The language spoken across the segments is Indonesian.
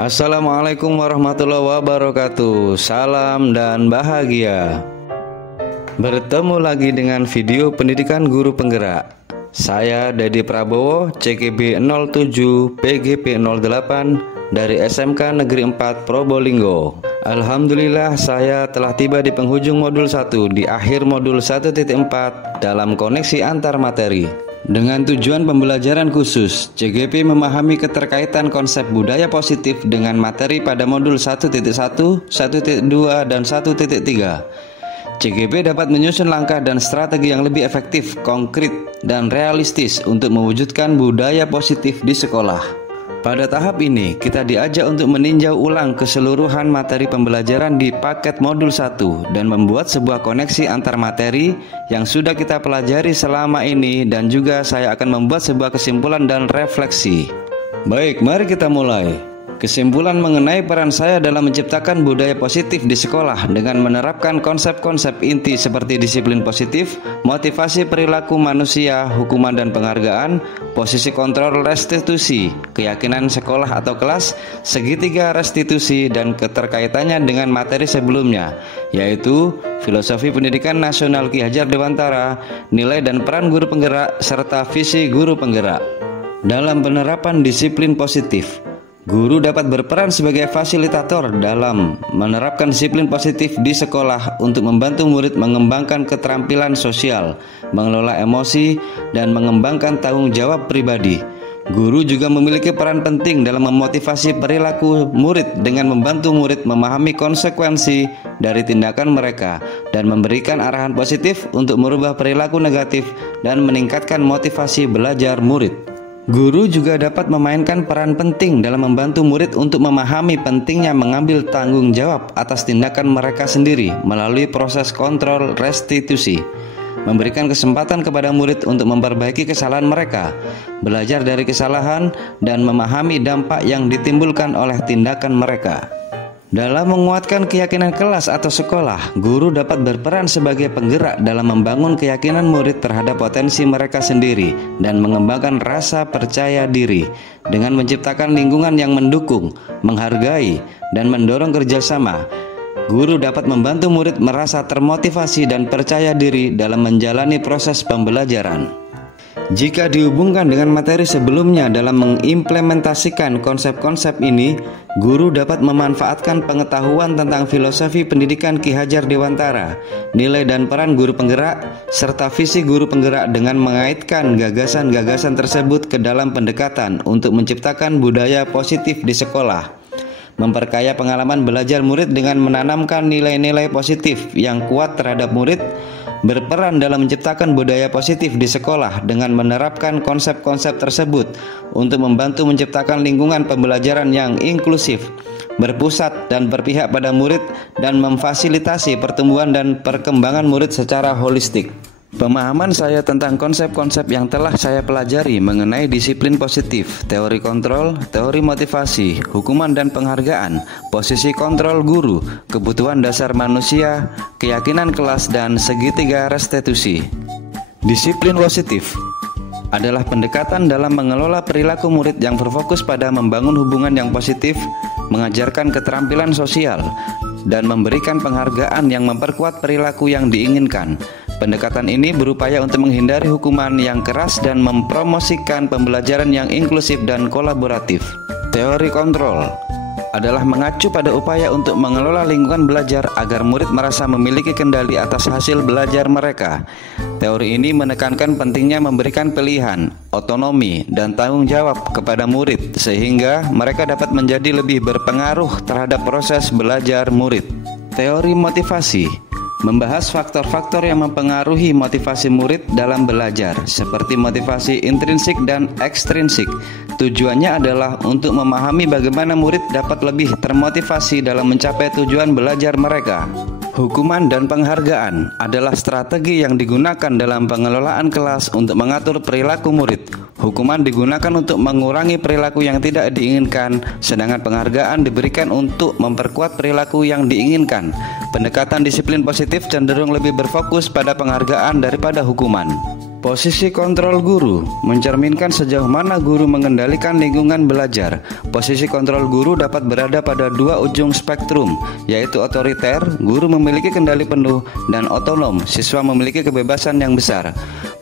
Assalamualaikum warahmatullahi wabarakatuh. Salam dan bahagia. Bertemu lagi dengan video pendidikan guru penggerak. Saya Dedi Prabowo, CGB 07 PGP 08 dari SMK Negeri 4 Probolinggo. Alhamdulillah, saya telah tiba di penghujung modul 1 di akhir modul 1.4 dalam koneksi antar materi. Dengan tujuan pembelajaran khusus, CGP memahami keterkaitan konsep budaya positif dengan materi pada modul 1.1, 1.2, dan 1.3. CGP dapat menyusun langkah dan strategi yang lebih efektif, konkret, dan realistis untuk mewujudkan budaya positif di sekolah. Pada tahap ini, kita diajak untuk meninjau ulang keseluruhan materi pembelajaran di paket modul 1 dan membuat sebuah koneksi antar materi yang sudah kita pelajari selama ini, dan juga saya akan membuat sebuah kesimpulan dan refleksi. Baik, mari kita mulai. Kesimpulan mengenai peran saya dalam menciptakan budaya positif di sekolah dengan menerapkan konsep-konsep inti seperti disiplin positif, motivasi perilaku manusia, hukuman dan penghargaan, posisi kontrol restitusi, keyakinan sekolah atau kelas, segitiga restitusi, dan keterkaitannya dengan materi sebelumnya, yaitu filosofi pendidikan nasional Ki Hajar Dewantara, nilai dan peran guru penggerak, serta visi guru penggerak. Dalam penerapan disiplin positif, guru dapat berperan sebagai fasilitator dalam menerapkan disiplin positif di sekolah untuk membantu murid mengembangkan keterampilan sosial, mengelola emosi, dan mengembangkan tanggung jawab pribadi. Guru juga memiliki peran penting dalam memotivasi perilaku murid dengan membantu murid memahami konsekuensi dari tindakan mereka dan memberikan arahan positif untuk merubah perilaku negatif dan meningkatkan motivasi belajar murid. Guru juga dapat memainkan peran penting dalam membantu murid untuk memahami pentingnya mengambil tanggung jawab atas tindakan mereka sendiri melalui proses kontrol restitusi, memberikan kesempatan kepada murid untuk memperbaiki kesalahan mereka, belajar dari kesalahan, dan memahami dampak yang ditimbulkan oleh tindakan mereka. Dalam menguatkan keyakinan kelas atau sekolah, guru dapat berperan sebagai penggerak dalam membangun keyakinan murid terhadap potensi mereka sendiri dan mengembangkan rasa percaya diri dengan menciptakan lingkungan yang mendukung, menghargai, dan mendorong kerjasama. Guru dapat membantu murid merasa termotivasi dan percaya diri dalam menjalani proses pembelajaran. Jika dihubungkan dengan materi sebelumnya dalam mengimplementasikan konsep-konsep ini, guru dapat memanfaatkan pengetahuan tentang filosofi pendidikan Ki Hajar Dewantara, nilai dan peran guru penggerak, serta visi guru penggerak dengan mengaitkan gagasan-gagasan tersebut ke dalam pendekatan untuk menciptakan budaya positif di sekolah. Memperkaya pengalaman belajar murid dengan menanamkan nilai-nilai positif yang kuat terhadap murid, berperan dalam menciptakan budaya positif di sekolah dengan menerapkan konsep-konsep tersebut untuk membantu menciptakan lingkungan pembelajaran yang inklusif, berpusat dan berpihak pada murid, dan memfasilitasi pertumbuhan dan perkembangan murid secara holistik. Pemahaman saya tentang konsep-konsep yang telah saya pelajari mengenai disiplin positif, teori kontrol, teori motivasi, hukuman dan penghargaan, posisi kontrol guru, kebutuhan dasar manusia, keyakinan kelas, dan segitiga restitusi. Disiplin positif adalah pendekatan dalam mengelola perilaku murid yang berfokus pada membangun hubungan yang positif, mengajarkan keterampilan sosial, dan memberikan penghargaan yang memperkuat perilaku yang diinginkan. Pendekatan ini berupaya untuk menghindari hukuman yang keras dan mempromosikan pembelajaran yang inklusif dan kolaboratif. Teori kontrol adalah mengacu pada upaya untuk mengelola lingkungan belajar agar murid merasa memiliki kendali atas hasil belajar mereka. Teori ini menekankan pentingnya memberikan pilihan, otonomi, dan tanggung jawab kepada murid sehingga mereka dapat menjadi lebih berpengaruh terhadap proses belajar murid. Teori motivasi membahas faktor-faktor yang mempengaruhi motivasi murid dalam belajar, seperti motivasi intrinsik dan ekstrinsik. Tujuannya adalah untuk memahami bagaimana murid dapat lebih termotivasi dalam mencapai tujuan belajar mereka. Hukuman dan penghargaan adalah strategi yang digunakan dalam pengelolaan kelas untuk mengatur perilaku murid. Hukuman digunakan untuk mengurangi perilaku yang tidak diinginkan, sedangkan penghargaan diberikan untuk memperkuat perilaku yang diinginkan. Pendekatan disiplin positif cenderung lebih berfokus pada penghargaan daripada hukuman. Posisi kontrol guru mencerminkan sejauh mana guru mengendalikan lingkungan belajar. Posisi kontrol guru dapat berada pada dua ujung spektrum, yaitu otoriter, guru memiliki kendali penuh, dan otonom, siswa memiliki kebebasan yang besar.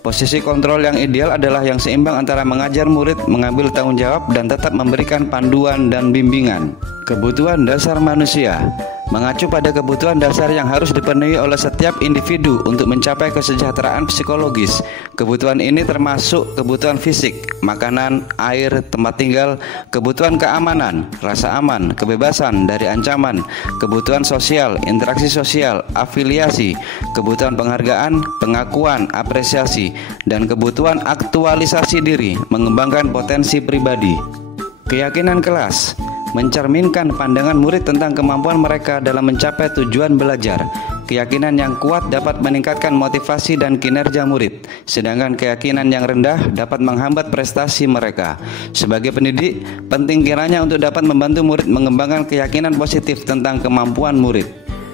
Posisi kontrol yang ideal adalah yang seimbang antara mengajar murid mengambil tanggung jawab dan tetap memberikan panduan dan bimbingan. Kebutuhan dasar manusia mengacu pada kebutuhan dasar yang harus dipenuhi oleh setiap individu untuk mencapai kesejahteraan psikologis. Kebutuhan ini termasuk kebutuhan fisik, makanan, air, tempat tinggal, kebutuhan keamanan, rasa aman, kebebasan dari ancaman, kebutuhan sosial, interaksi sosial, afiliasi, kebutuhan penghargaan, pengakuan, apresiasi, dan kebutuhan aktualisasi diri, mengembangkan potensi pribadi. Keyakinan kelas mencerminkan pandangan murid tentang kemampuan mereka dalam mencapai tujuan belajar. Keyakinan yang kuat dapat meningkatkan motivasi dan kinerja murid, sedangkan keyakinan yang rendah dapat menghambat prestasi mereka. Sebagai pendidik, penting kiranya untuk dapat membantu murid mengembangkan keyakinan positif tentang kemampuan murid.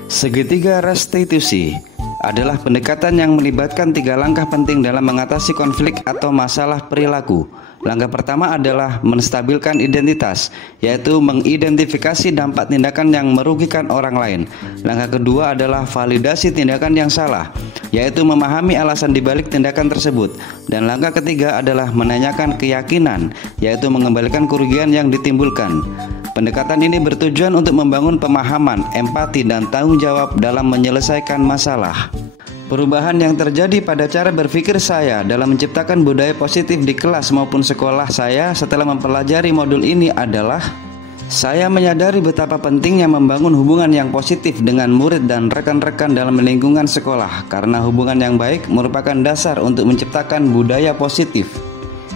Segitiga restitusi adalah pendekatan yang melibatkan 3 langkah penting dalam mengatasi konflik atau masalah perilaku. Langkah pertama adalah menstabilkan identitas, yaitu mengidentifikasi dampak tindakan yang merugikan orang lain. Langkah kedua adalah validasi tindakan yang salah, yaitu memahami alasan dibalik tindakan tersebut. Dan langkah ketiga adalah menanyakan keyakinan, yaitu mengembalikan kerugian yang ditimbulkan. Pendekatan ini bertujuan untuk membangun pemahaman, empati, dan tanggung jawab dalam menyelesaikan masalah. Perubahan yang terjadi pada cara berpikir saya dalam menciptakan budaya positif di kelas maupun sekolah saya setelah mempelajari modul ini adalah: saya menyadari betapa pentingnya membangun hubungan yang positif dengan murid dan rekan-rekan dalam lingkungan sekolah, karena hubungan yang baik merupakan dasar untuk menciptakan budaya positif.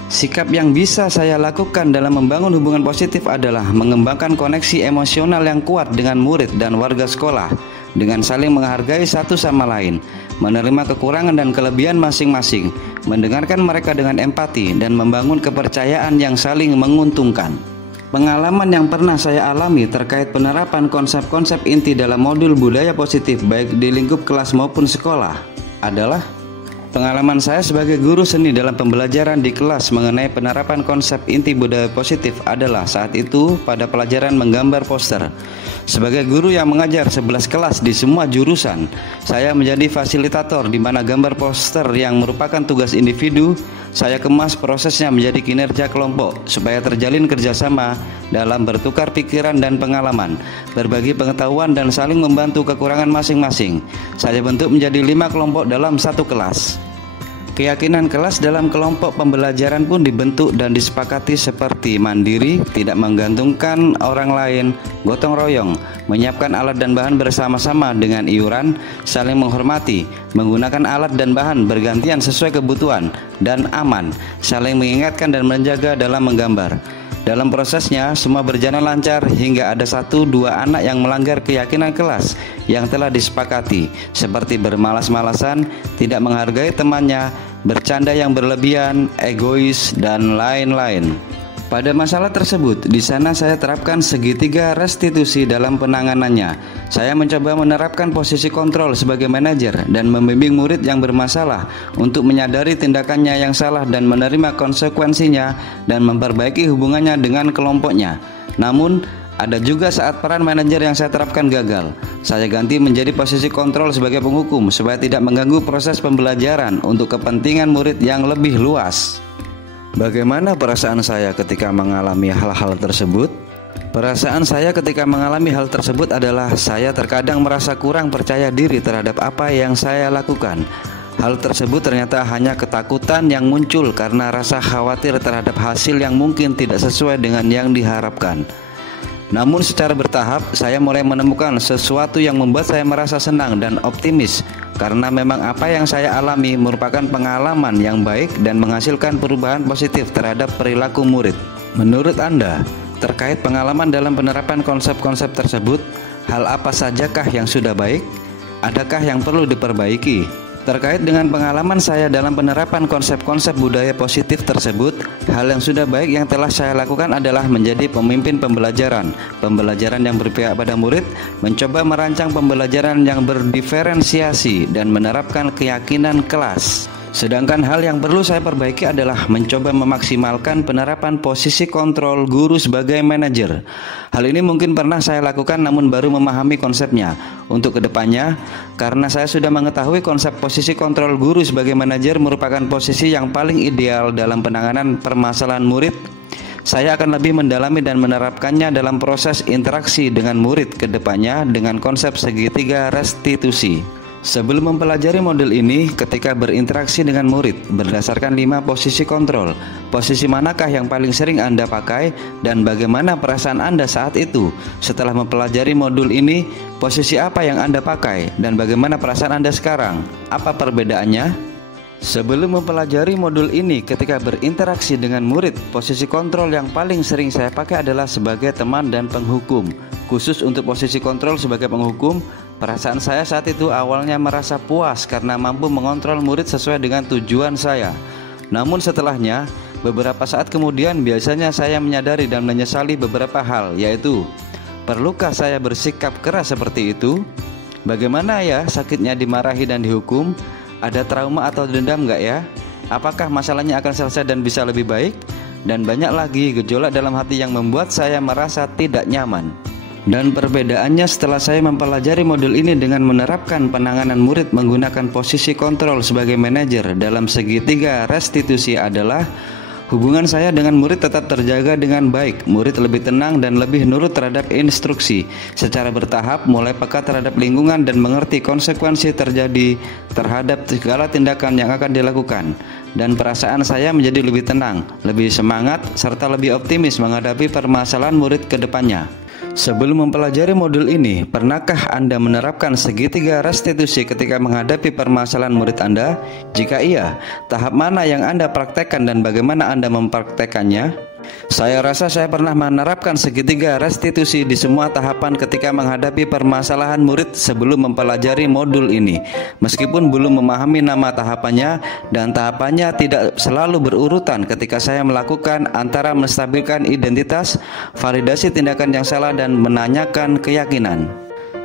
Sikap yang bisa saya lakukan dalam membangun hubungan positif adalah mengembangkan koneksi emosional yang kuat dengan murid dan warga sekolah, dengan saling menghargai satu sama lain, menerima kekurangan dan kelebihan masing-masing, mendengarkan mereka dengan empati, dan membangun kepercayaan yang saling menguntungkan. Pengalaman yang pernah saya alami terkait penerapan konsep-konsep inti dalam modul budaya positif baik di lingkup kelas maupun sekolah adalah pengalaman saya sebagai guru seni dalam pembelajaran di kelas mengenai penerapan konsep inti budaya positif adalah saat itu pada pelajaran menggambar poster. Sebagai guru yang mengajar 11 kelas di semua jurusan, saya menjadi fasilitator di mana gambar poster yang merupakan tugas individu, saya kemas prosesnya menjadi kinerja kelompok supaya terjalin kerjasama dalam bertukar pikiran dan pengalaman, berbagi pengetahuan dan saling membantu kekurangan masing-masing. Saya bentuk menjadi 5 kelompok dalam satu kelas. Keyakinan kelas dalam kelompok pembelajaran pun dibentuk dan disepakati seperti mandiri, tidak menggantungkan orang lain, gotong royong, menyiapkan alat dan bahan bersama-sama dengan iuran, saling menghormati, menggunakan alat dan bahan bergantian sesuai kebutuhan, dan aman, saling mengingatkan dan menjaga dalam menggambar. Dalam prosesnya, semua berjalan lancar hingga ada 1-2 anak yang melanggar keyakinan kelas yang telah disepakati, seperti bermalas-malasan, tidak menghargai temannya, bercanda yang berlebihan, egois, dan lain-lain. Pada masalah tersebut, di sana saya terapkan segitiga restitusi dalam penanganannya. Saya mencoba menerapkan posisi kontrol sebagai manajer dan membimbing murid yang bermasalah untuk menyadari tindakannya yang salah dan menerima konsekuensinya dan memperbaiki hubungannya dengan kelompoknya. Namun, ada juga saat peran manajer yang saya terapkan gagal. Saya ganti menjadi posisi kontrol sebagai penghukum supaya tidak mengganggu proses pembelajaran untuk kepentingan murid yang lebih luas. Bagaimana perasaan saya ketika mengalami hal-hal tersebut? Perasaan saya ketika mengalami hal tersebut adalah saya terkadang merasa kurang percaya diri terhadap apa yang saya lakukan. Hal tersebut ternyata hanya ketakutan yang muncul karena rasa khawatir terhadap hasil yang mungkin tidak sesuai dengan yang diharapkan. Namun secara bertahap saya mulai menemukan sesuatu yang membuat saya merasa senang dan optimis, karena memang apa yang saya alami merupakan pengalaman yang baik dan menghasilkan perubahan positif terhadap perilaku murid. Menurut Anda, terkait pengalaman dalam penerapan konsep-konsep tersebut, hal apa sajakah yang sudah baik? Adakah yang perlu diperbaiki? Terkait dengan pengalaman saya dalam penerapan konsep-konsep budaya positif tersebut, Hal yang sudah baik yang telah saya lakukan adalah menjadi pemimpin pembelajaran yang berpihak pada murid, mencoba merancang pembelajaran yang berdiferensiasi dan menerapkan keyakinan kelas. Sedangkan hal yang perlu saya perbaiki adalah mencoba memaksimalkan penerapan posisi kontrol guru sebagai manajer. Hal ini mungkin pernah saya lakukan namun baru memahami konsepnya. Untuk kedepannya, karena saya sudah mengetahui konsep posisi kontrol guru sebagai manajer merupakan posisi yang paling ideal dalam penanganan permasalahan murid, saya akan lebih mendalami dan menerapkannya dalam proses interaksi dengan murid kedepannya dengan konsep segitiga restitusi. Sebelum mempelajari model ini, ketika berinteraksi dengan murid berdasarkan 5 posisi kontrol, posisi manakah yang paling sering Anda pakai dan bagaimana perasaan Anda saat itu? Setelah mempelajari modul ini, posisi apa yang Anda pakai dan bagaimana perasaan Anda sekarang? Apa perbedaannya? Sebelum mempelajari modul ini, ketika berinteraksi dengan murid, posisi kontrol yang paling sering saya pakai adalah sebagai teman dan penghukum. Khusus untuk posisi kontrol sebagai penghukum, perasaan saya saat itu awalnya merasa puas karena mampu mengontrol murid sesuai dengan tujuan saya. Namun setelahnya, beberapa saat kemudian biasanya saya menyadari dan menyesali beberapa hal, yaitu perlukah saya bersikap keras seperti itu? Bagaimana ya sakitnya dimarahi dan dihukum? Ada trauma atau dendam nggak ya? Apakah masalahnya akan selesai dan bisa lebih baik? Dan banyak lagi gejolak dalam hati yang membuat saya merasa tidak nyaman. Dan perbedaannya setelah saya mempelajari modul ini dengan menerapkan penanganan murid menggunakan posisi kontrol sebagai manajer dalam segitiga restitusi adalah hubungan saya dengan murid tetap terjaga dengan baik. Murid lebih tenang dan lebih nurut terhadap instruksi secara bertahap, mulai peka terhadap lingkungan dan mengerti konsekuensi terjadi terhadap segala tindakan yang akan dilakukan. Dan perasaan saya menjadi lebih tenang, lebih semangat, serta lebih optimis menghadapi permasalahan murid ke depannya. Sebelum mempelajari modul ini, pernahkah Anda menerapkan segitiga restitusi ketika menghadapi permasalahan murid Anda? Jika iya, tahap mana yang Anda praktekkan dan bagaimana Anda mempraktekannya? Saya rasa saya pernah menerapkan segitiga restitusi di semua tahapan ketika menghadapi permasalahan murid sebelum mempelajari modul ini. Meskipun belum memahami nama tahapannya dan tahapannya tidak selalu berurutan ketika saya melakukan antara menstabilkan identitas, validasi tindakan yang salah dan menanyakan keyakinan.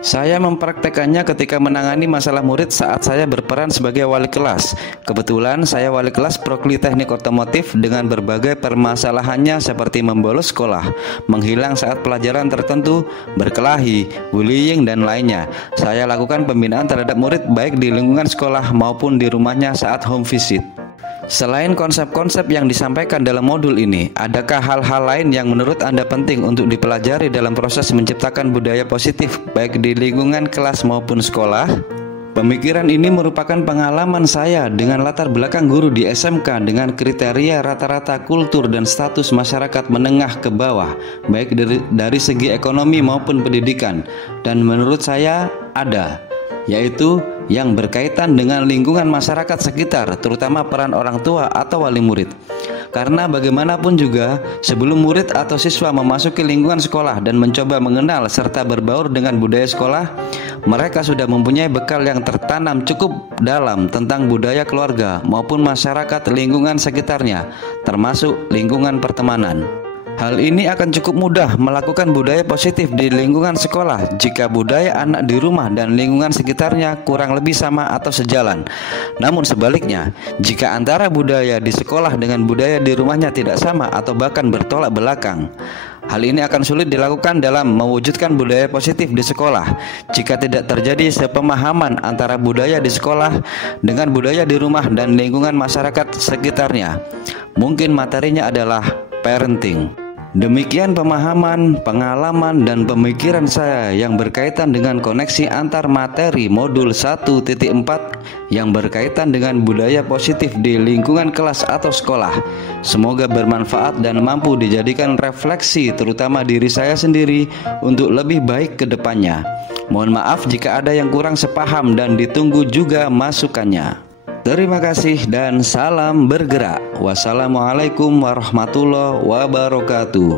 Saya mempraktekannya ketika menangani masalah murid saat saya berperan sebagai wali kelas. Kebetulan saya wali kelas Prokli Teknik Otomotif dengan berbagai permasalahannya seperti membolos sekolah, menghilang saat pelajaran tertentu, berkelahi, bullying, dan lainnya. Saya lakukan pembinaan terhadap murid baik di lingkungan sekolah maupun di rumahnya saat home visit. Selain konsep-konsep yang disampaikan dalam modul ini, adakah hal-hal lain yang menurut Anda penting untuk dipelajari dalam proses menciptakan budaya positif baik di lingkungan kelas maupun sekolah? Pemikiran ini merupakan pengalaman saya dengan latar belakang guru di SMK dengan kriteria rata-rata kultur dan status masyarakat menengah ke bawah, baik dari segi ekonomi maupun pendidikan, dan menurut saya ada, yaitu yang berkaitan dengan lingkungan masyarakat sekitar, terutama peran orang tua atau wali murid. Karena bagaimanapun juga, sebelum murid atau siswa memasuki lingkungan sekolah dan mencoba mengenal serta berbaur dengan budaya sekolah, mereka sudah mempunyai bekal yang tertanam cukup dalam tentang budaya keluarga maupun masyarakat lingkungan sekitarnya, termasuk lingkungan pertemanan. Hal ini akan cukup mudah melakukan budaya positif di lingkungan sekolah jika budaya anak di rumah dan lingkungan sekitarnya kurang lebih sama atau sejalan. Namun sebaliknya, jika antara budaya di sekolah dengan budaya di rumahnya tidak sama atau bahkan bertolak belakang, hal ini akan sulit dilakukan dalam mewujudkan budaya positif di sekolah jika tidak terjadi sepemahaman antara budaya di sekolah dengan budaya di rumah dan lingkungan masyarakat sekitarnya. Mungkin materinya adalah parenting. Demikian pemahaman, pengalaman, dan pemikiran saya yang berkaitan dengan koneksi antar materi modul 1.4 yang berkaitan dengan budaya positif di lingkungan kelas atau sekolah. Semoga bermanfaat dan mampu dijadikan refleksi terutama diri saya sendiri untuk lebih baik ke depannya. Mohon maaf jika ada yang kurang sepaham dan ditunggu juga masukannya. Terima kasih dan salam bergerak. Wassalamualaikum warahmatullahi wabarakatuh.